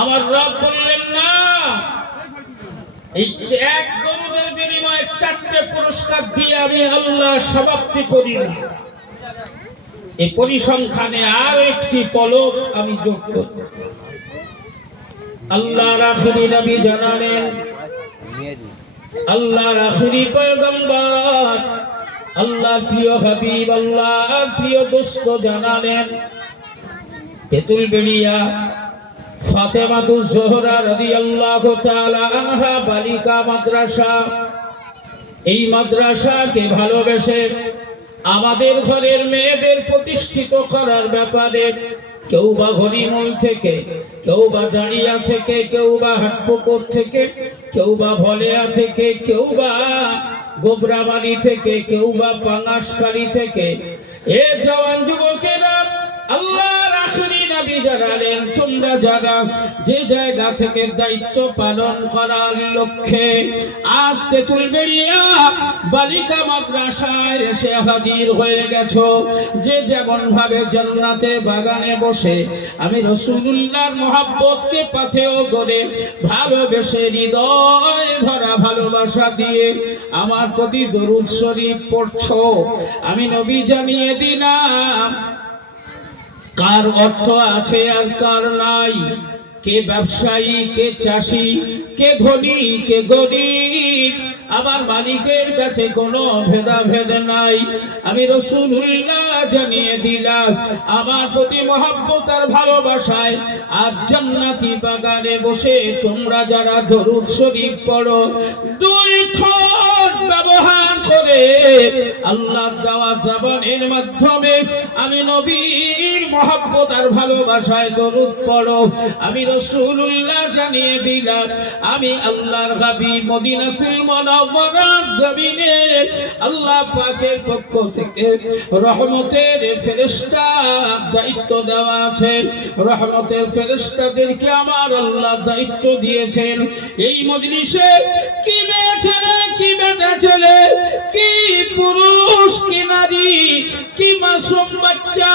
আমার রব বললেন না, এই এক গরুদের বিনিময়ে 4টে পুরস্কার দিয়ে আমি আল্লাহ সমাপ্তি করি না। এই পরিসংখ্যানে আরো একটি পলক আমি যোগ করব। আল্লাহর আখেরি নবী জানালেন, আল্লাহর আখেরি পয়গম্বর, আল্লাহর প্রিয় হাবিব, আল্লাহর প্রিয় দোস্ত জানালেন, তেতুলবেড়িয়া ফাতেমাতুজ জোহরা রাদিয়াল্লাহু তাআলা আনহা বালিকা মাদ্রাসা, এই মাদ্রাসাকে ভালোবেসে আমাদের ঘরের মেয়েদের প্রতিষ্ঠিত করার ব্যাপারে কেউ বা গনিমল থেকে, কেউ বা দাঁড়িয়া থেকে, কেউ বা হাটপুকুর থেকে, কেউ বা ভলেয়া থেকে, কেউ বা গোবরাবাড়ি থেকে, কেউ বা পাঙ্গাসকালী থেকে, এ জওয়ান যুবকেরা আল্লাহর আখেরি নবী জানালেন, তোমরা যারা যে জায়গা থেকে দায়িত্ব পালন করার লক্ষ্যে আজ তেতুলবেড়িয়া বালিকা মাদ্রাসায় এসে হাজির হয়ে গেছো, যে যেমন ভাবে জান্নাতে বাগানে বসে আমি রাসূলুল্লাহর মহব্বতকে পাথেয় করে ভালোবেসে হৃদয় ভরা ভালোবাসা দিয়ে আমার প্রতি দরুদ শরীফ পড়ছো, আমি নবী জানিয়ে দিলাম কার অর্থ আছে আর কার নাই, কে ব্যবসায়ী, কে চাষী, কে ধনী, কে গরিব, আমার মালিকের কাছে কোনো ভেদাভেদ নাই। আমি রাসূলুল্লাহ জানিয়ে দিলাম আমার প্রতি মহব্বত আর ভালোবাসায় আজ জান্নাতি বাগানে বসে তোমরা যারা দরুদ শরীফ পড়ো, দুই ঠোঁট ব্যবহার করে আল্লাহর দেওয়া জবানের মাধ্যমে আমি নবীর মহব্বত আর ভালোবাসায় দরুদ পড়ো, আমি রাসূলুল্লাহ জানিয়ে দিলাম আমি আল্লাহর হাবিব মদিনাতুল মুনাওয়ারার জমিনে আল্লাহ পাকের পক্ষ থেকে রহমতের ফেরেশতা দায়িত্ব দেওয়া আছে, রহমতের ফেরেশতাদেরকে আমার আল্লাহ দায়িত্ব দিয়েছেন এই মজলিসে কি মেয়ে ছেলে, কি বেটা ছেলে, কি পুরুষ, কি নারী, কি মাসুম বাচ্চা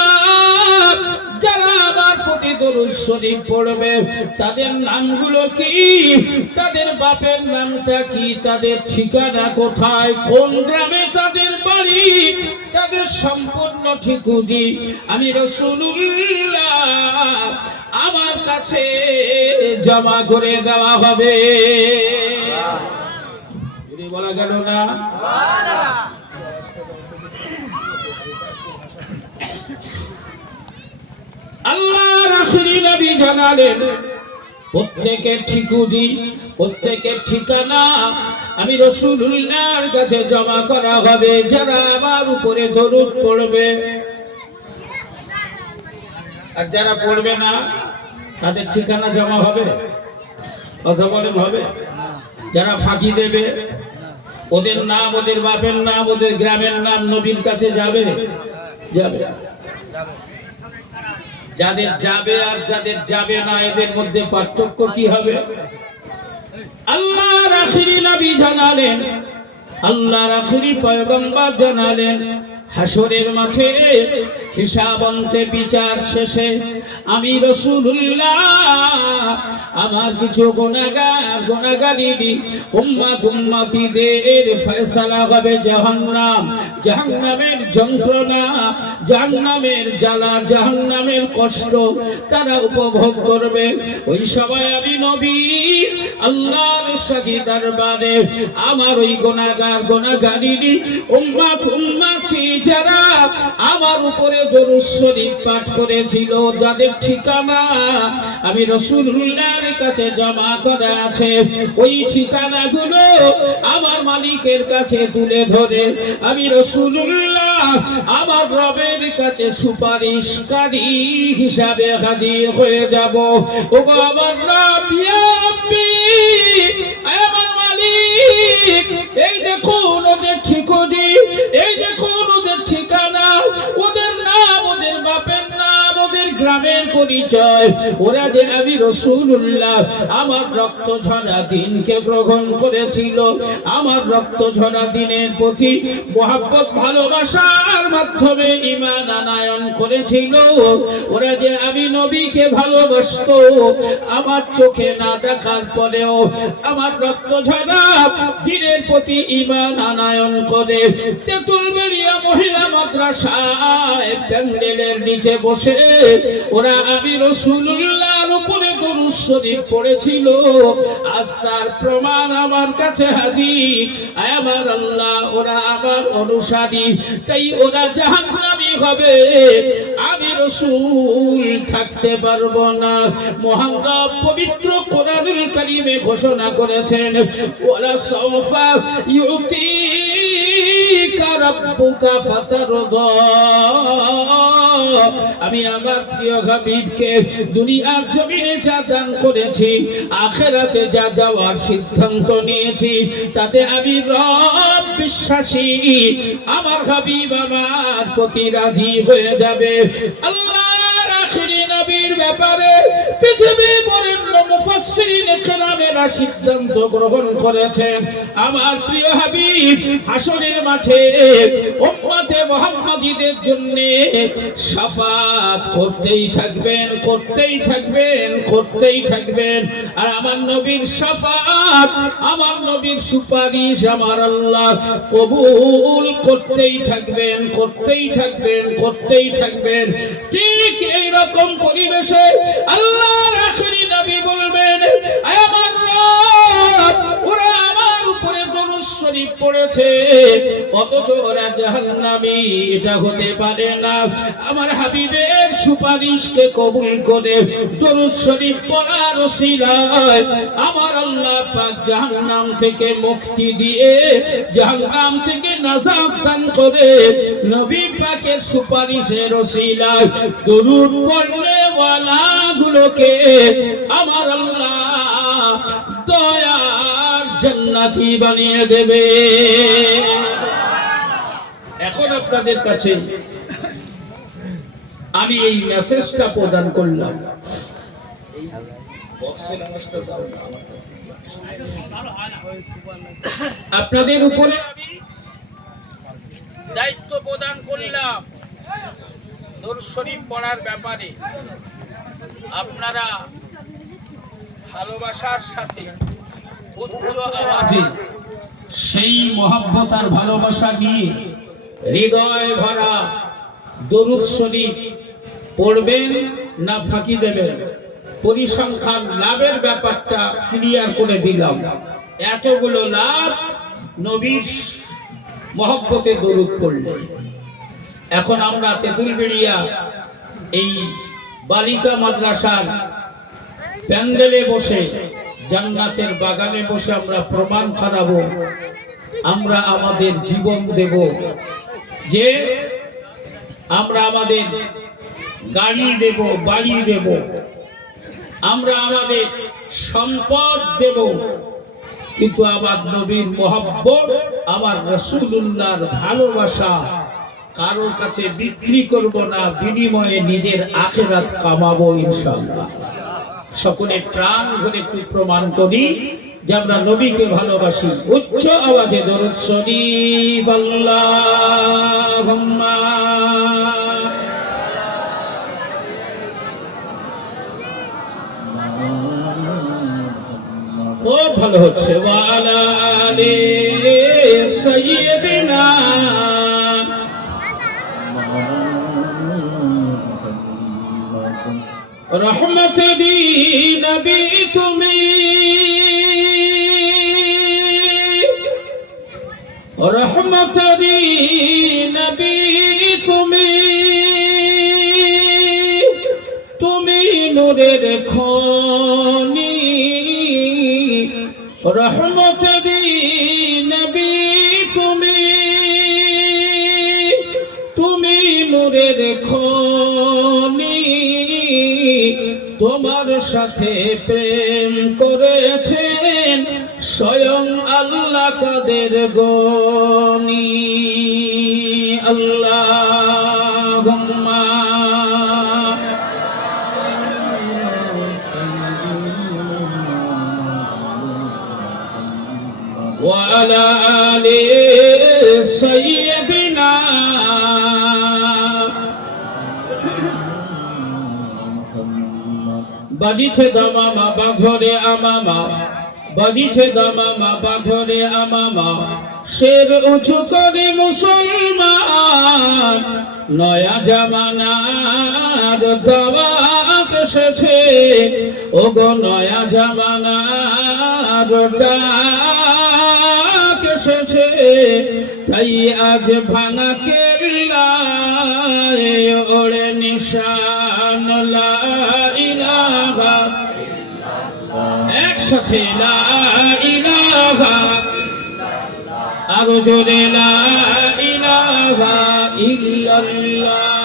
যারা আমার প্রতি দরুদ শরীফ পড়বে তাদের নামগুলো কি, তাদের বাপের নামটা কি, তাদের ঠিকানা কোথায়, কোন গ্রামে তাদের বাড়ি, তাদের সম্পূর্ণ ঠিকুজি আমি রাসূলুল্লাহ আমার কাছে জমা করে দেওয়া হবে। বলা গেল না? আল্লাহর আখেরি নবী জানালেন প্রত্যেকের ঠিকুজি, প্রত্যেকের ঠিকানা আমি রাসূলুল্লাহর কাছে জমা করা হবে যারা আমার উপরে দরুদ পড়বে, আর যারা পড়বে না তাদের ঠিকানা জমা হবে, কথা বলেন হবে? যারা ফাঁকি দেবে ওদের নাম, ওদের বাপের নাম, ওদের গ্রামের নাম নবীর কাছে যাবে, যাবে। যাদের যাবে আর যাদের যাবে না এদের মধ্যে পার্থক্য কি হবে? আল্লাহর আখেরি নবী জানালেন, আল্লাহর আখেরি পয়গম্বর জানালেন হাসরের মাঠে হিসাব অন্তে বিচার শেষে আমি রাসূলুল্লাহ আমার কিছু গুনাহগারী উম্মতিদের ফয়সালা হবে জাহান্নাম, জাহান্নামের যন্ত্রণা, জাহান্নামের জ্বালা, জাহান্নামের কষ্ট তারা উপভোগ করবে। ওই সময় আমি নবী আল্লাহর সাথী দরবারে আমার ওই গুনাহগারী উম্মতি যারা আমার উপরে দরুদ শরীফ পাঠ করেছিল যাদের ঠিকানা আমি রাসূলুল্লাহর কাছে জমা করা আছে, ওই ঠিকানাগুলো আমার মালিকের কাছে তুলে ধরে আমি রাসূলুল্লাহ আমার রবের কাছে সুপারিশকারী হিসাবে হাজির হয়ে যাব। ওগো আমার রব, ইয়া রাব্বি, আমার মালিক, এই দেখুন ওদের ঠিকুজি, এই দেখুন ওদের ঠিকানা, ওদের নাম, ওদের বাপের নাম, ওদের গ্রাম ইসলামের পরিচয়। ওরা যে আমি রাসূলুল্লাহ আমার রক্ত ঝরা দিনকে গ্রহণ করেছিল, আমার রক্ত ঝরা দিনের প্রতি মহব্বত ভালোবাসার মাধ্যমে ঈমান আনয়ন করেছিল। ওরা যে আমি নবীকে ভালোবাসতো, আমার চোখে না দেখার পরেও আমার রক্ত ঝরা দিনের প্রতি ঈমান আনয়ন করে তেঁতুলবাড়িয়া মহিলা মাদ্রাসায় প্যান্ডেলের নিচে বসে ওরা আমি রাসূলুল্লাহর উপরে দরুদ শরীফ পড়েছিল। আজ তার প্রমাণ আমার কাছে হাজির। আমার আল্লাহ, ওরা আমার অনুসারী, তাই ওরা জাহান্নামী হবে, আমি রাসূল থাকতে পারবো না। মহান রব পবিত্র কোরআনুল কারীমে ঘোষণা করেছেন, ওয়ালা সাওফা ইউতিকা রাব্বুকা ফাতারদা। আমি আমার প্রিয় হাবিবকে দুনিয়ার জমিনে যা দান করেছি, আখিরাতে যা দেওয়ার সিদ্ধান্ত নিয়েছি, তাতে আমি রব বিশ্বাসী। আমার হাবিব আমার প্রতি রাজি হয়ে যাবে। আল্লাহর আখিরি নবীর ব্যাপারে পৃথিবীর বরেণ্য মুফাসসিরিন কেরামেরা সিদ্ধান্ত গ্রহণ করেছেন, আমার প্রিয় হাবিব হাসরের মাঠে উম্মতে মুহাম্মাদীদের জন্য শাফাত করতেই থাকবেন, করতেই থাকবেন, করতেই থাকবেন। আর আমার নবীর শাফাত, আমার নবীর সুপারিশ আমার আল্লাহ কবুল করতেই থাকবেন, করতেই থাকবেন, করতেই থাকবেন। ঠিক এই রকম পরিবেশে আল্লাহর আখিরি নবী বলবেন, আমার রব, ওরা আমার উপরে দরুদ শরীফ পড়েছে অথচ ওরা জাহান্নামী, এটা হতে পারে না। আমার হাবিবের সুপারিশকে কবুল করে দরুদ শরীফ পড়ার ওসিলায় আমার আল্লাহ পাক জাহান্নাম থেকে মুক্তি দিয়ে, জাহান্নাম থেকে নাজাত দান করে নবী পাকের সুপারিশের ওসিলায় দরুদ পড়লে ওয়ালাগুলোকে আমার আল্লাহ দয়ার জান্নাতি বানিয়ে দেবে। এখন আপনাদের কাছে আমি এই মেসেজটা প্রদান করলাম। আপনাদের উপরে আমি দায়িত্ব প্রদান করলাম দরুদ শরীফ পড়ার ব্যাপারে। আপনারা ভালোবাসার সাথে উচ্চ আওয়াজে সেই মহব্বত আর ভালোবাসা নিয়ে হৃদয় ভরা দরুদ শরীফ পড়বেন না ফাঁকি দেবেন, পরিসংখ্যান লাভের ব্যাপারটা ক্লিয়ার করে দিলাম। এতগুলো লাভ নবীর মহব্বতে দরুদ পড়লে। এখন আমরা তেঁতুলবাড়িয়া এই বালিকা মাদ্রাসার প্যান্ডেলে বসে, জান্নাতের বাগানে বসে আমরা প্রমাণ করাবো, আমরা আমাদের জীবন দেব, যে আমরা আমাদের গাড়ি দেব, বাড়ি দেব, আমরা আমাদের সম্পদ দেব, কিন্তু আমার নবীর মহব্বত, আমার রাসূলুল্লাহর ভালোবাসা কারোর কাছে বিক্রি করব না, বিনিময়ে নিজের আখিরাত কামাবো ইনশাআল্লাহ। সকলে প্রাণ ভরে একটু প্রমাণ করি যে আমরা নবীকে ভালোবাসি। উচ্চ আওয়াজে দরুদ শরীফ আল্লাহুম্মা ও ভালো হচ্ছে ওয়া আলা আলি সাইয়্যিদিনা रहमत दी नबी तुम्हें, रहमत दी नबी तुम्हें नूरेर खनी, रहमत दी नबी तुम्हें नूरेर खनी। তোমার সাথে প্রেম করেছেন স্বয়ং আল্লাহ কাদের গনি। আল্লাহুম্মা وعلى آل سيدنا বাজিছে দামামা বাঘরে আমামা বাজিছে দামামা বাঘরে আমামা শের উঁচু করে মুসলমান নয়া জামানার দাওয়াত এসেছে ওগো নয়া জামানার ডাক এসেছে তাই আজ ভাঙা কেল্লায় ওড়ে নিশান লা ইলাহা একসাথে লা ইলাহা আরো জোরে লা ইলাহা ইল্লাল্লাহ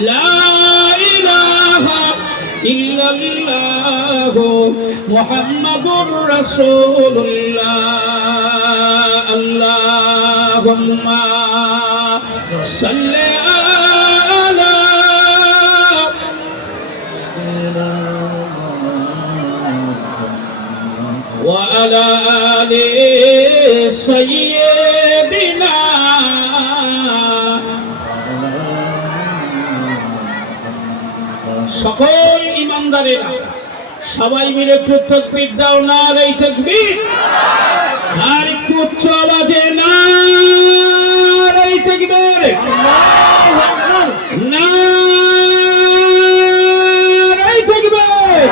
লা ইলাহা ইল্লাল্লাহ মুহাম্মাদুর রাসূলুল্লাহ আল্লাহুম্মা সাল্লি আলা ওয়া আলা আলি সাইয়্যিদিনা সকল ইমানদারেরা সবাই মিলে একটু তাকবীর দাও নারে তাকবীর আর একটু উচ্চ আওয়াজে নারে তাকবীর নারে তাকবীর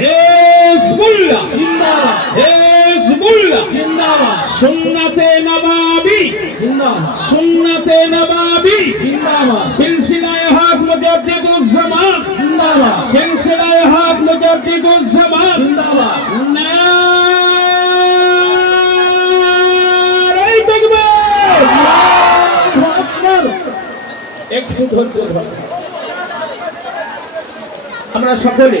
হিজবুল্লাহ জিন্দাবাদ হিজবুল্লাহ জিন্দাবাদ সুন্নাতে নবাবী জিন্দাবাদ সুন্নাতে নবাবী জিন্দাবাদ সিলসিলায়ে হক মুজাদ্দিদুজ জামান জিন্দাবাদ সিলসিলায়ে হক মুজাদ্দিদুজ জামান জিন্দাবাদ নারে তাকবীর আল্লাহু আকবার একটু ধৈর্য ধরো আমরা সকলে